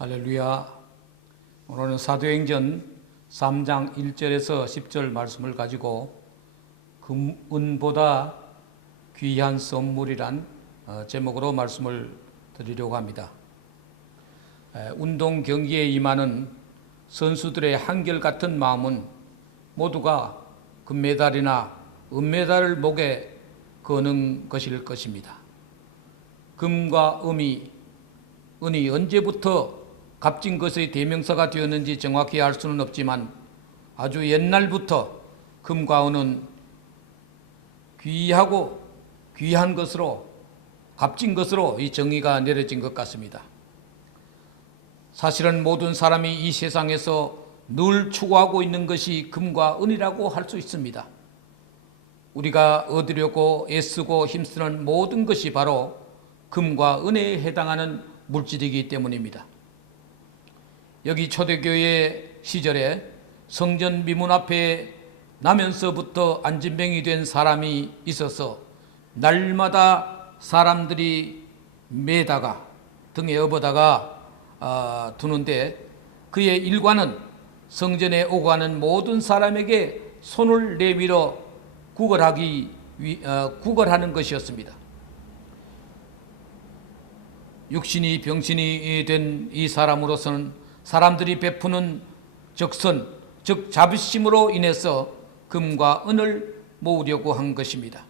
할렐루야. 오늘은 사도행전 3장 1절에서 10절 말씀을 가지고 금은보다 귀한 선물이란 제목으로 말씀을 드리려고 합니다. 운동 경기에 임하는 선수들의 한결같은 마음은 모두가 금메달이나 은메달을 목에 거는 것일 것입니다. 금과 은이 언제부터 값진 것의 대명사가 되었는지 정확히 알 수는 없지만 아주 옛날부터 금과 은은 귀하고 귀한 것으로, 값진 것으로 이 정의가 내려진 것 같습니다. 사실은 모든 사람이 이 세상에서 늘 추구하고 있는 것이 금과 은이라고 할 수 있습니다. 우리가 얻으려고 애쓰고 힘쓰는 모든 것이 바로 금과 은에 해당하는 물질이기 때문입니다. 여기 초대교회 시절에 성전 미문 앞에 나면서부터 안진뱅이 된 사람이 있어서 날마다 사람들이 매다가 등에 업어다가 두는데 그의 일과는 성전에 오고 가는 모든 사람에게 손을 내밀어 구걸하는 것이었습니다. 육신이 병신이 된 이 사람으로서는 사람들이 베푸는 적선, 즉 자비심으로 인해서 금과 은을 모으려고 한 것입니다.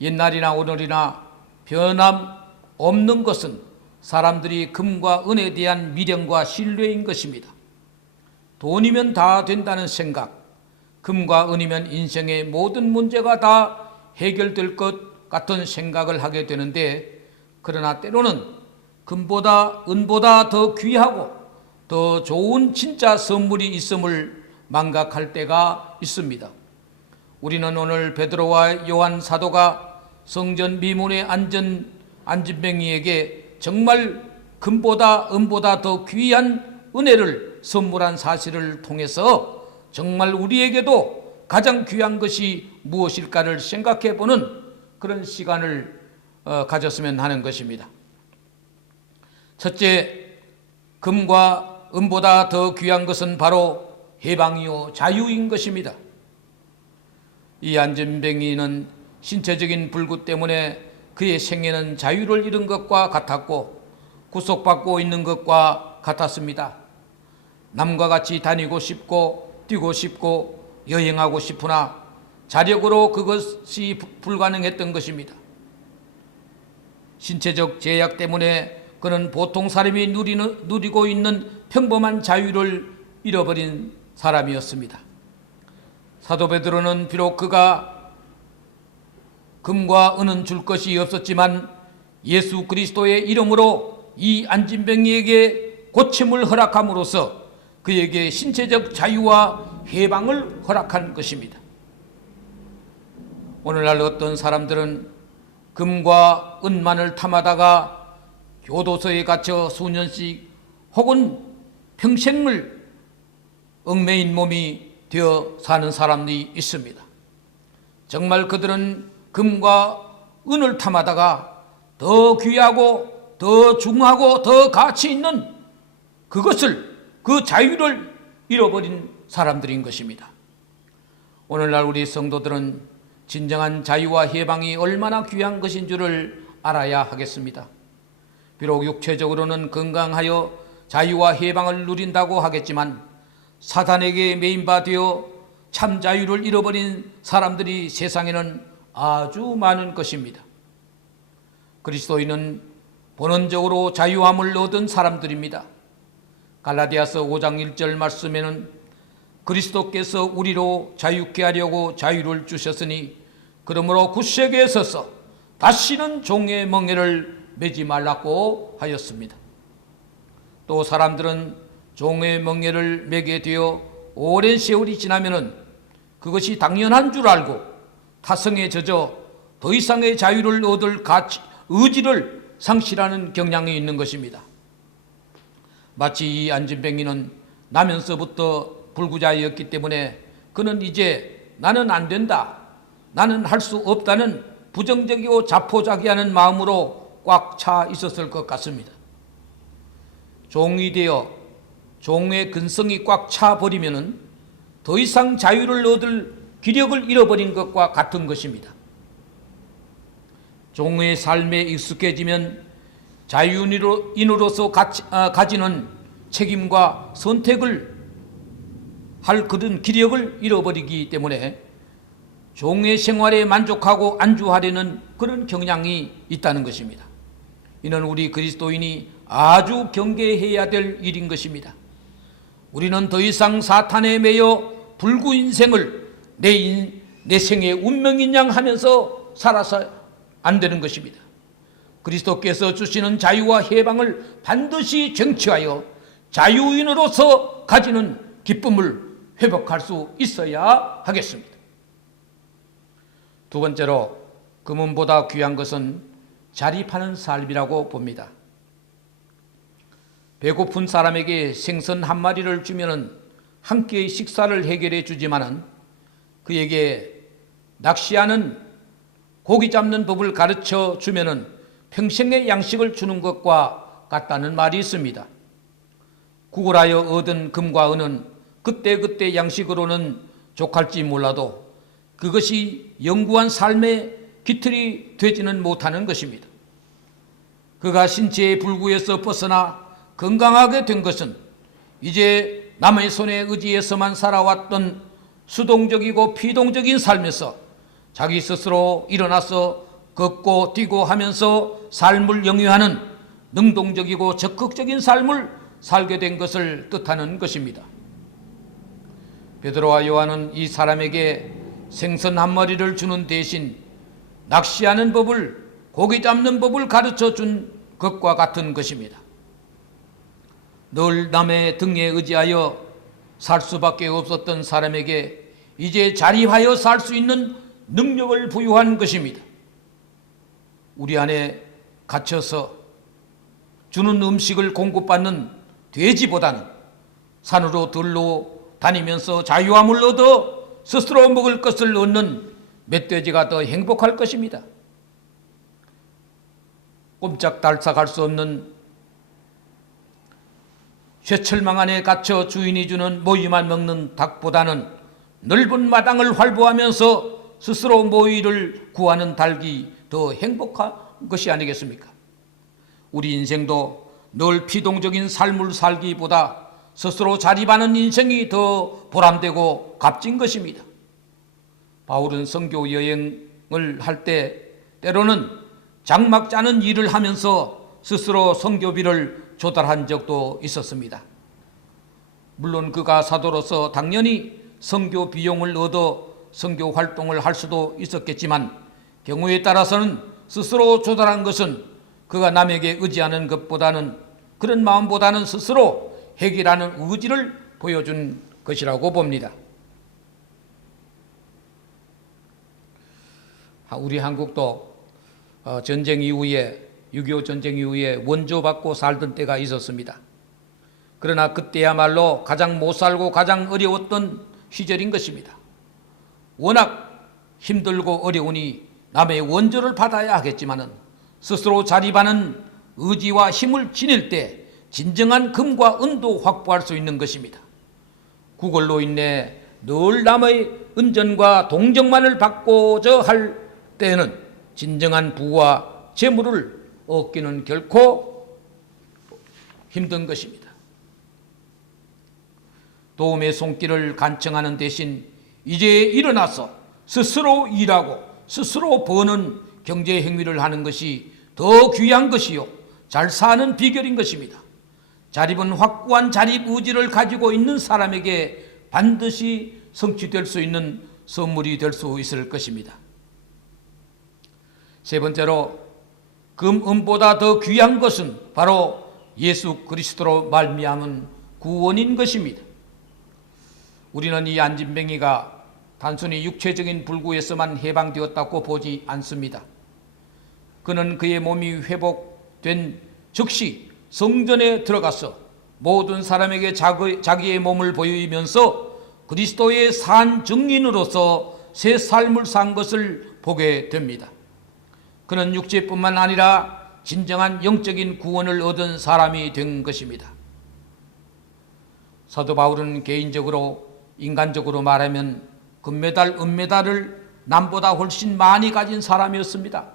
옛날이나 오늘이나 변함없는 것은 사람들이 금과 은에 대한 미련과 신뢰인 것입니다. 돈이면 다 된다는 생각, 금과 은이면 인생의 모든 문제가 다 해결될 것 같은 생각을 하게 되는데, 그러나 때로는 금보다 은보다 더 귀하고 더 좋은 진짜 선물이 있음을 망각할 때가 있습니다. 우리는 오늘 베드로와 요한 사도가 성전 미문에 앉은 안진뱅이에게 정말 금보다 은보다 더 귀한 은혜를 선물한 사실을 통해서 정말 우리에게도 가장 귀한 것이 무엇일까를 생각해 보는 그런 시간을 가졌으면 하는 것입니다. 첫째, 금과 은보다 더 귀한 것은 바로 해방이요 자유인 것입니다. 이 안진뱅이는 신체적인 불구 때문에 그의 생애는 자유를 잃은 것과 같았고 구속받고 있는 것과 같았습니다. 남과 같이 다니고 싶고 뛰고 싶고 여행하고 싶으나 자력으로 그것이 불가능했던 것입니다. 신체적 제약 때문에 그는 보통 사람이 누리고 있는 평범한 자유를 잃어버린 사람이었습니다. 사도 베드로는 비록 그가 금과 은은 줄 것이 없었지만 예수 그리스도의 이름으로 이 안진뱅이에게 고침을 허락함으로써 그에게 신체적 자유와 해방을 허락한 것입니다. 오늘날 어떤 사람들은 금과 은만을 탐하다가 교도소에 갇혀 수년씩 혹은 평생을 얽매인 몸이 되어 사는 사람들이 있습니다. 정말 그들은 금과 은을 탐하다가 더 귀하고 더 중하고 더 가치 있는 그 자유를 잃어버린 사람들인 것입니다. 오늘날 우리 성도들은 진정한 자유와 해방이 얼마나 귀한 것인 줄을 알아야 하겠습니다. 비록 육체적으로는 건강하여 자유와 해방을 누린다고 하겠지만 사단에게 매인바 되어 참 자유를 잃어버린 사람들이 세상에는 아주 많은 것입니다. 그리스도인은 본원적으로 자유함을 얻은 사람들입니다. 갈라디아서 5장 1절 말씀에는 그리스도께서 우리로 자유케 하려고 자유를 주셨으니 그러므로 굳세게 서서 다시는 종의 멍에를 매지 말라고 하였습니다. 또 사람들은 종의 멍에를 매게 되어 오랜 세월이 지나면은 그것이 당연한 줄 알고 타성에 젖어 더 이상의 자유를 얻을 의지를 상실하는 경향이 있는 것입니다. 마치 이 안진뱅이는 나면서부터 불구자였기 때문에 그는 이제 나는 안 된다, 나는 할 수 없다는 부정적이고 자포자기하는 마음으로 꽉 차 있었을 것 같습니다. 종이 되어 종의 근성이 꽉 차버리면 더 이상 자유를 얻을 기력을 잃어버린 것과 같은 것입니다. 종의 삶에 익숙해지면 자유인으로서 가지는 책임과 선택을 할 그런 기력을 잃어버리기 때문에 종의 생활에 만족하고 안주하려는 그런 경향이 있다는 것입니다. 이는 우리 그리스도인이 아주 경계해야 될 일인 것입니다. 우리는 더 이상 사탄에 매여 불구 인생을 내 생의 운명인 양 하면서 살아서 안 되는 것입니다. 그리스도께서 주시는 자유와 해방을 반드시 쟁취하여 자유인으로서 가지는 기쁨을 회복할 수 있어야 하겠습니다. 두 번째로 금은보다 귀한 것은 자립하는 삶이라고 봅니다. 배고픈 사람에게 생선 한 마리를 주면은 한 끼의 식사를 해결해 주지만은 그에게 낚시하는 고기 잡는 법을 가르쳐 주면은 평생의 양식을 주는 것과 같다는 말이 있습니다. 구걸하여 얻은 금과 은은 그때그때 양식으로는 족할지 몰라도 그것이 영구한 삶의 기틀이 되지는 못하는 것입니다. 그가 신체의 불구에서 벗어나 건강하게 된 것은 이제 남의 손에 의지해서만 살아왔던 수동적이고 피동적인 삶에서 자기 스스로 일어나서 걷고 뛰고 하면서 삶을 영위하는 능동적이고 적극적인 삶을 살게 된 것을 뜻하는 것입니다. 베드로와 요한은 이 사람에게 생선 한 마리를 주는 대신 낚시하는 법을, 고기 잡는 법을 가르쳐 준 것과 같은 것입니다. 늘 남의 등에 의지하여 살 수밖에 없었던 사람에게 이제 자립하여 살 수 있는 능력을 부여한 것입니다. 우리 안에 갇혀서 주는 음식을 공급받는 돼지보다는 산으로 들로 다니면서 자유함을 얻어 스스로 먹을 것을 얻는 멧돼지가 더 행복할 것입니다. 꼼짝달싹할 수 없는 쇠철망 안에 갇혀 주인이 주는 모이만 먹는 닭보다는 넓은 마당을 활보하면서 스스로 모이를 구하는 닭이 더 행복한 것이 아니겠습니까? 우리 인생도 늘 피동적인 삶을 살기보다 스스로 자립하는 인생이 더 보람되고 값진 것입니다. 바울은 선교 여행을 할 때 때로는 장막 짜는 일을 하면서 스스로 선교비를 조달한 적도 있었습니다. 물론 그가 사도로서 당연히 선교 비용을 얻어 선교 활동을 할 수도 있었겠지만 경우에 따라서는 스스로 조달한 것은 그가 남에게 의지하는 것보다는 그런 마음보다는 스스로 해결하는 의지를 보여준 것이라고 봅니다. 우리 한국도 전쟁 이후에 6.25 전쟁 이후에 원조받고 살던 때가 있었습니다. 그러나 그때야말로 가장 못 살고 가장 어려웠던 시절인 것입니다. 워낙 힘들고 어려우니 남의 원조를 받아야 하겠지만은 스스로 자립하는 의지와 힘을 지닐 때 진정한 금과 은도 확보할 수 있는 것입니다. 구걸로 인해 늘 남의 은전과 동정만을 받고자 할 때는 진정한 부와 재물을 얻기는 결코 힘든 것입니다. 도움의 손길을 간청하는 대신 이제 일어나서 스스로 일하고 스스로 버는 경제 행위를 하는 것이 더 귀한 것이요 잘 사는 비결인 것입니다. 자립은 확고한 자립 의지를 가지고 있는 사람에게 반드시 성취될 수 있는 선물이 될 수 있을 것입니다. 세 번째로 금, 은보다 더 귀한 것은 바로 예수 그리스도로 말미암은 구원인 것입니다. 우리는 이 안진뱅이가 단순히 육체적인 불구에서만 해방되었다고 보지 않습니다. 그는 그의 몸이 회복된 즉시 성전에 들어가서 모든 사람에게 자기의 몸을 보이면서 그리스도의 산 증인으로서 새 삶을 산 것을 보게 됩니다. 그는 육체뿐만 아니라 진정한 영적인 구원을 얻은 사람이 된 것입니다. 사도 바울은 개인적으로 인간적으로 말하면 금메달, 은메달을 남보다 훨씬 많이 가진 사람이었습니다.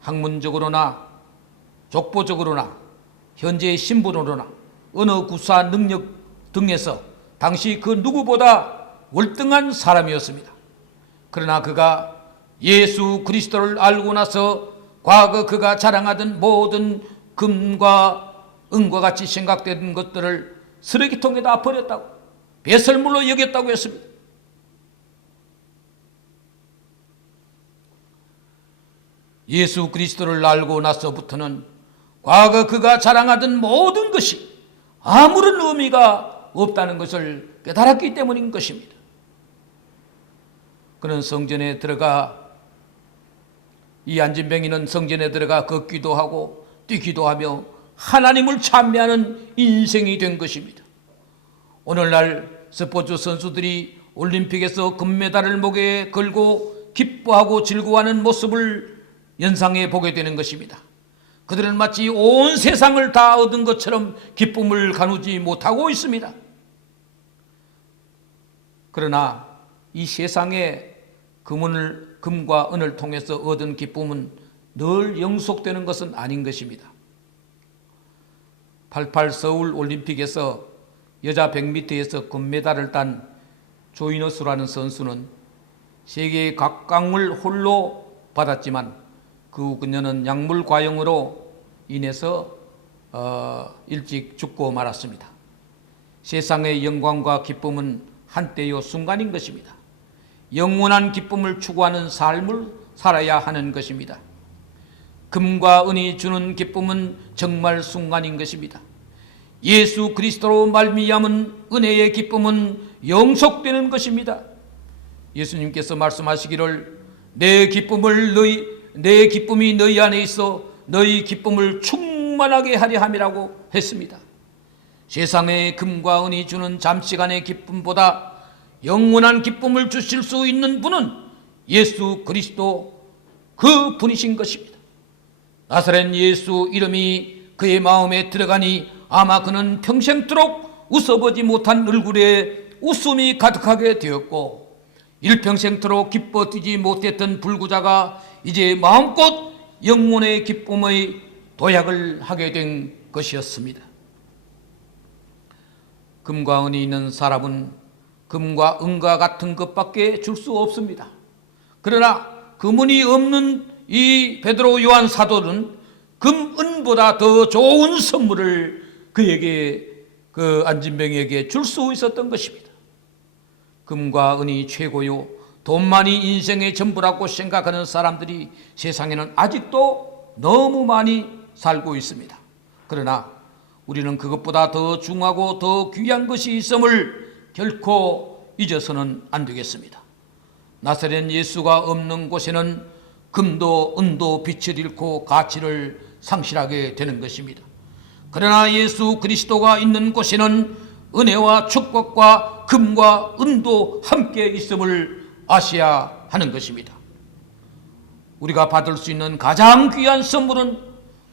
학문적으로나 족보적으로나 현재의 신분으로나 언어 구사 능력 등에서 당시 그 누구보다 월등한 사람이었습니다. 그러나 그가 예수 그리스도를 알고 나서 과거 그가 자랑하던 모든 금과 은과 같이 생각되는 것들을 쓰레기통에다 버렸다고, 배설물로 여겼다고 했습니다. 예수 그리스도를 알고 나서부터는 과거 그가 자랑하던 모든 것이 아무런 의미가 없다는 것을 깨달았기 때문인 것입니다. 그는 성전에 들어가, 이 안진뱅이는 성전에 들어가 걷기도 하고 뛰기도 하며 하나님을 찬미하는 인생이 된 것입니다. 오늘날 스포츠 선수들이 올림픽에서 금메달을 목에 걸고 기뻐하고 즐거워하는 모습을 연상해 보게 되는 것입니다. 그들은 마치 온 세상을 다 얻은 것처럼 기쁨을 가누지 못하고 있습니다. 그러나 이 세상에 금과 은을 통해서 얻은 기쁨은 늘 영속되는 것은 아닌 것입니다. 88 서울 올림픽에서 여자 100m에서 금메달을 딴 조이너스라는 선수는 세계의 각광을 홀로 받았지만 그 후 그녀는 약물 과용으로 인해서 일찍 죽고 말았습니다. 세상의 영광과 기쁨은 한때요 순간인 것입니다. 영원한 기쁨을 추구하는 삶을 살아야 하는 것입니다. 금과 은이 주는 기쁨은 정말 순간인 것입니다. 예수 그리스도로 말미암은 은혜의 기쁨은 영속되는 것입니다. 예수님께서 말씀하시기를 내 기쁨이 너희 안에 있어 너희 기쁨을 충만하게 하려 함이라고 했습니다. 세상의 금과 은이 주는 잠시간의 기쁨보다 영원한 기쁨을 주실 수 있는 분은 예수 그리스도 그 분이신 것입니다. 나사렛 예수 이름이 그의 마음에 들어가니 아마 그는 평생토록 웃어보지 못한 얼굴에 웃음이 가득하게 되었고 일평생토록 기뻐 뛰지 못했던 불구자가 이제 마음껏 영혼의 기쁨의 도약을 하게 된 것이었습니다. 금과 은이 있는 사람은 금과 은과 같은 것밖에 줄 수 없습니다. 그러나 금은이 없는 이 베드로 요한 사도는 금, 은보다 더 좋은 선물을 그에게, 그 안진뱅이에게 줄 수 있었던 것입니다. 금과 은이 최고요, 돈만이 인생의 전부라고 생각하는 사람들이 세상에는 아직도 너무 많이 살고 있습니다. 그러나 우리는 그것보다 더 중하고 더 귀한 것이 있음을 결코 잊어서는 안 되겠습니다. 나사렛 예수가 없는 곳에는 금도 은도 빛을 잃고 가치를 상실하게 되는 것입니다. 그러나 예수 그리스도가 있는 곳에는 은혜와 축복과 금과 은도 함께 있음을 아셔야 하는 것입니다. 우리가 받을 수 있는 가장 귀한 선물은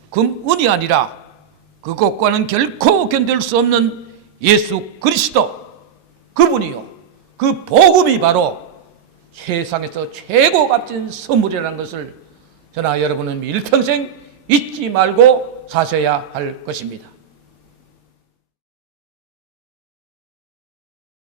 금, 은이 아니라 그것과는 결코 견딜 수 없는 예수 그리스도, 그분이요, 그 복음이 바로 세상에서 최고 값진 선물이라는 것을 저나 여러분은 일평생 잊지 말고 사셔야 할 것입니다.